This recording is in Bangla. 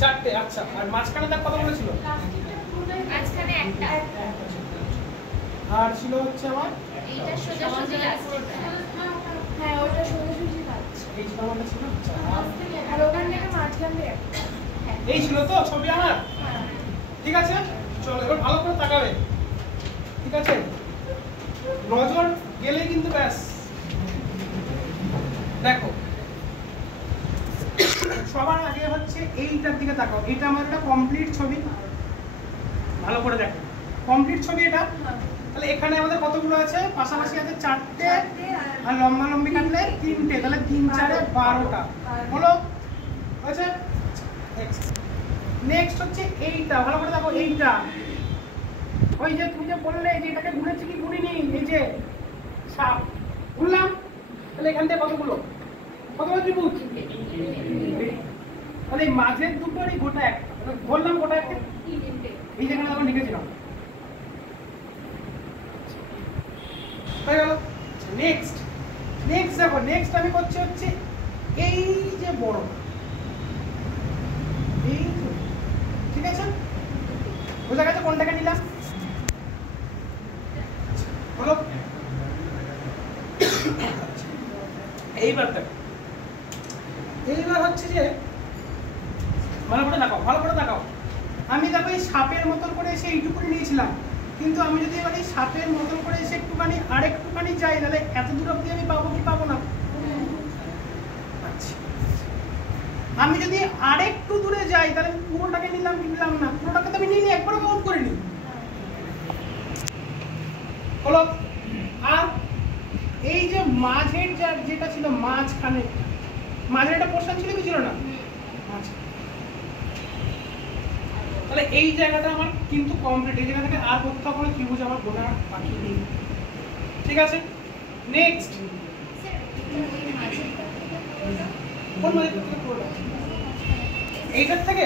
চারটে। আচ্ছা, আর মাঝখানে তার কতগুলো ছিল? মাঝখানে একটা। আর ছিল হচ্ছে আমার এইটা সোজাসুজি লাস্টে। হ্যাঁ ওটা সোজাসুজি লাগছে। এই ছিল আমারটা ছিল। আচ্ছা, আর ওখান থেকে মাঝখান দিয়ে এই ছিল তো ছবি আমার। ঠিক আছে, চলো এবার ভালো করে তাকাবে। ঠিক আছে, নজর গেলে কিন্তু ব্যাস। দেখো, সবার আগে হচ্ছে এইটার দিকে তাকাও। এটা আমার একটা কমপ্লিট ছবি। ভালো করে দেখো, কমপ্লিট ছবি এটা। তাহলে এখানে আমাদের কতগুলো আছে? পাশাপাশি আছে চারটে, আর লম্বা লম্বি কাটলে তিনটে। তাহলে 3 4 12টা হলো। আচ্ছা, নেক্সট হচ্ছে এইটা। ভালো করে দেখো, এইটা ওই যে তুমি যে বললে যে এটাকে গুনেছি কি গুনিনি, এই যে সাপ গুনলাম। তাহলে এখান থেকে কতগুলো ত্রিভুজ? তাহলে এই মাঝের দুটোরই গোটা একটা বললাম, গোটা একটা। এই যেখানে আমরা লিখেছিলাম হয়ে গেল। নেক্সট দেখো, নেক্সট আমি করছি হচ্ছে এই যে বড়, এই ঠিক আছে, বোঝা গেছে কোনটাকে নিলাম? হলো। এইবার দেখো, এইবার হচ্ছে যে ভালো করে তাকাও। আমি দেখো এই সাপের মতন করে এসে এইটুকুনি নিয়েছিলাম, কিন্তু আমি যদি এবার এই সাপের মতন করে এসে একটুখানি আরেকটুখানি যাই, তাহলে এত দূর অব্দি আমি পাবো কি পাবো না? আচ্ছা, আমি যদি আরেকটু দূরে যাই তাহলে পুরোটাকে নিলাম কি নিলাম না? পুরোটাকে তো আমি নিইনি, একবারও কাউন্ট করিনি। হলো। আর এই যে মাঝের যেটা ছিল, মাঝখানে মাঝের একটা পোর্শন ছিল কি ছিল না? আচ্ছা, তাহলে এই জায়গাটা আমার কিন্তু কমপ্লিট। এই জায়গা থেকে আর কোথাও কোনো ত্রিভুজ আমার গোনা বাকি নেই। ঠিক আছে, নেক্সট। কোন মাঝের থেকে পুরোটা? এইটার থেকে